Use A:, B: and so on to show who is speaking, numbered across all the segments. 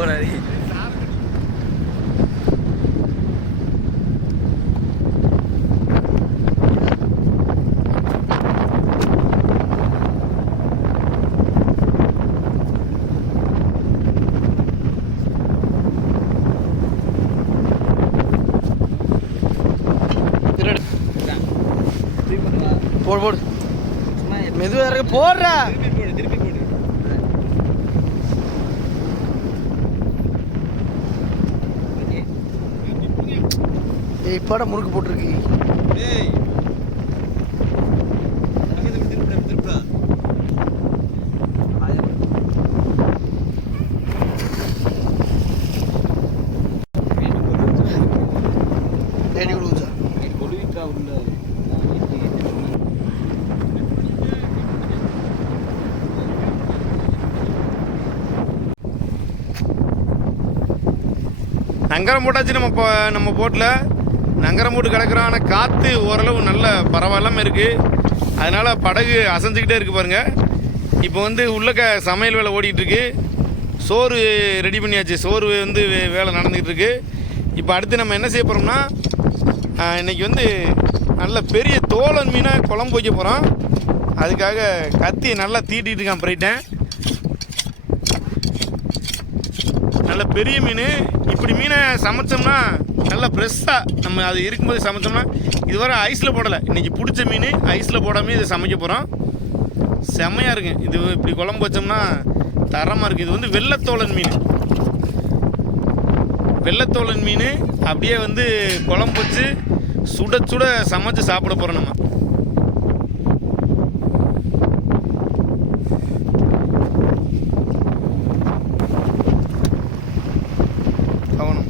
A: போறாரு. போடு போடு. மெதுவாக இறங்க. போடுறா. இப்போட முறுக்கு போட்டிருக்கு. விழுவுச்சா
B: நங்கரம் போட்டாச்சு நம்ம நம்ம போட்டில் நங்கரம் போட்டு கிடக்குறோம் ஆனால் காற்று ஓரளவு நல்ல பரவாயில்லாமல் இருக்குது அதனால் படகு அசைஞ்சுக்கிட்டே இருக்கு பாருங்கள் இப்போ வந்து உள்ளக்க சமையல் வேலை ஓடிட்டு இருக்கு சோறு ரெடி பண்ணியாச்சு. சோறு வந்து வே- வேலை நடந்துக்கிட்டு இருக்கு இப்போ அடுத்து நம்ம என்ன செய்ய போகிறோம்னா இன்னைக்கு வந்து நல்ல பெரிய தோலன் மீனாக குழம்பு வைக்க போகிறோம் அதுக்காக கத்தி நல்லா தீட்டிகிட்டு இருக்கான் போயிட்டேன் நல்ல பெரிய மீன். இப்படி மீனை சமைச்சோம்னா நல்லா ஃப்ரெஷ்ஷாக நம்ம அது இருக்கும்போது சமைச்சோம்னா இதுவரை ஐஸில் போடலை. இன்றைக்கி பிடிச்ச மீன் ஐஸில் போடாமல் இதை சமைக்க போகிறோம் செம்மையாக இருக்கும் இது இப்படி குழம்பு வச்சோம்னா தரமாக இருக்குது இது வந்து வெள்ளத்தோலன் மீன். வெள்ளத்தோலன் மீன் அப்படியே வந்து குழம்பு வச்சு சுட சுட சமைச்சு சாப்பிட போகிறோம் நம்ம கவனம்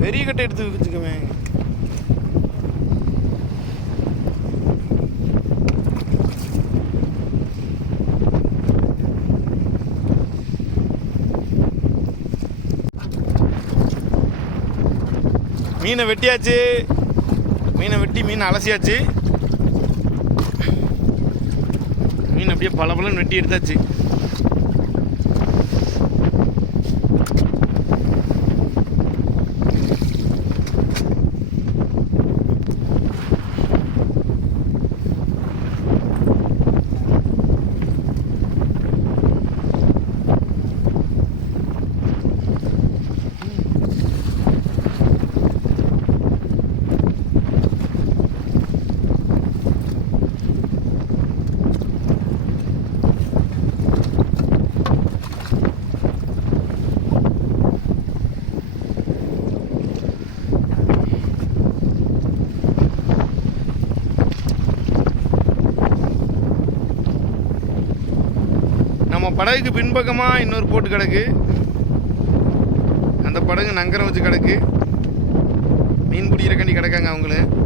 B: பெரிய கட்டை எடுத்து வச்சுக்கவேன். மீனை வெட்டியாச்சு. மீனை வெட்டி மீன் அலசியாச்சு. மீன் அப்படியே பளபளன்னு வெட்டி எடுத்தாச்சு. படகுக்கு பின்பக்கமாக இன்னொரு போட்டு கிடக்கு. அந்த படகு நங்கரம் வச்சு கிடக்கு. மீன் பிடிக்கிறக்காண்டி கிடக்காங்க அவங்களும்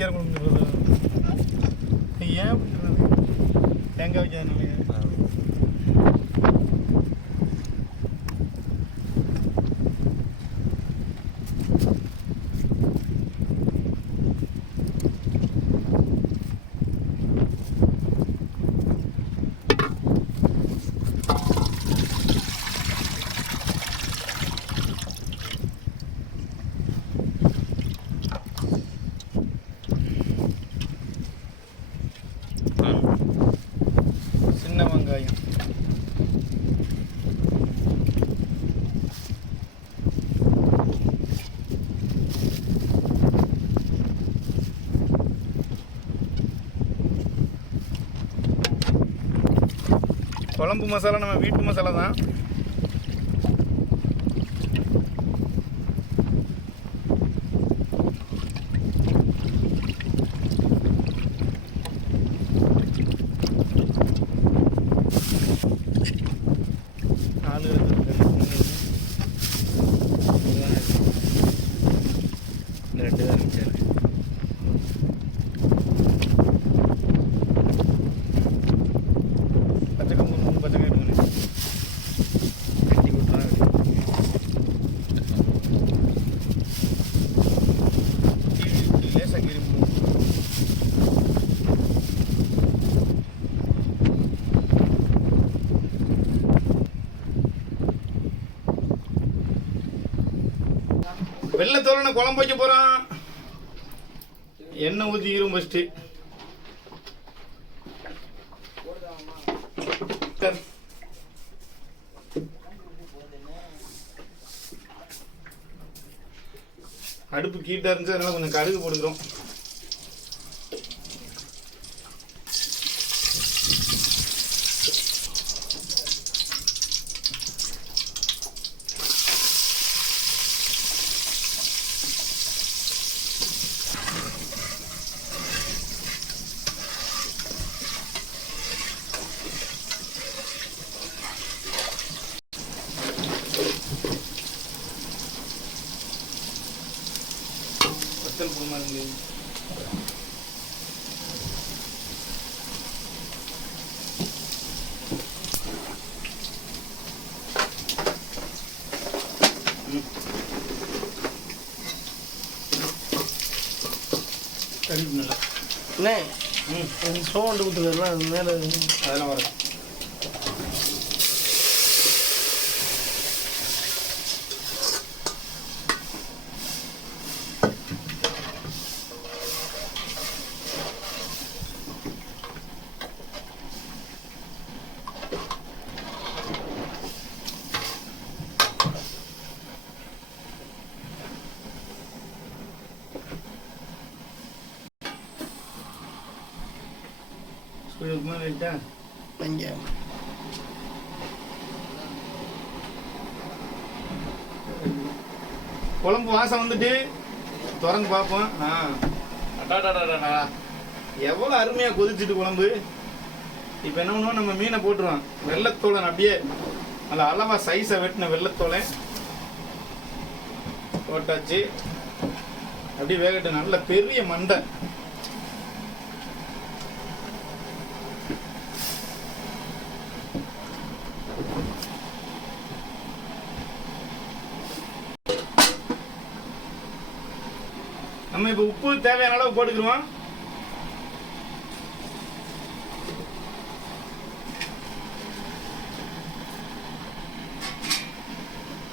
B: குழம்பு குழம்பு ஏன் தேங்காய் வைக்காதனால குழம்பு மசாலா நம்ம வீட்டு மசாலா தான். வெள்ளத்தோரனை குழம்பு வைக்க போகிறோம் எண்ணெய் ஊற்றிக்கிறோம் ஃபஸ்ட்டு அடுப்பு கீட்டாக இருந்துச்சு அதனால கொஞ்சம் கடுகு போட்டுக்கிறோம். வத்தல் போடுமா இருக்கு கறிப்பு நல்லா
A: அண்ணே
B: ம்
A: சோண்டு கொடுத்துருக்கலாம் மேலே
B: அதெல்லாம் வரும்
A: இங்கே
B: குழம்பு வாசம் வந்துட்டு திறந்து பார்ப்போம் ஆ அடாடாடாடா எவ்வளோ அருமையாக கொதிச்சுட்டு குழம்பு. இப்போ என்ன பண்ணுவோம்? நம்ம மீனை போட்டுருவோம். வெள்ளத்தோளன் அப்படியே. நல்ல அளவா சைஸை வெட்டின வெள்ளத்தோலை போட்டாச்சு. அப்படியே வேகட்டும். நல்ல பெரிய மண்டை. நம்ம இப்போ உப்பு தேவையான அளவு போட்டுக்கிருவோம்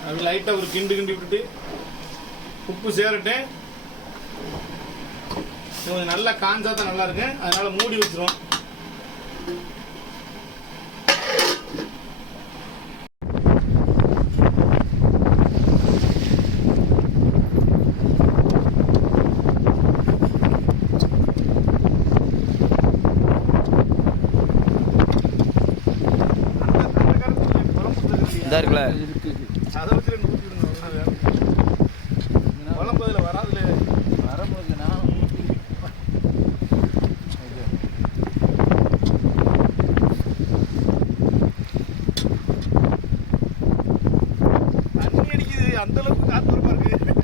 B: அப்படி லைட்டாக ஒரு கிண்டு கிண்டி விட்டுட்டு உப்பு சேரட்டு. கொஞ்சம் நல்லா காஞ்சா தான் நல்லா இருக்கு. அதனால மூடி வச்சிருவோம்.
A: இதா இருக்குல்ல?
B: அதை வச்சு ரெண்டு ஊற்றி விடுங்க ஒண்ணும் வேலை. குழம்பு அதில் வராதுல தண்ணி அடிக்குது. அந்த அளவுக்கு காத்தோரமா இருக்கு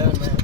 A: என்ன கொஞ்சம்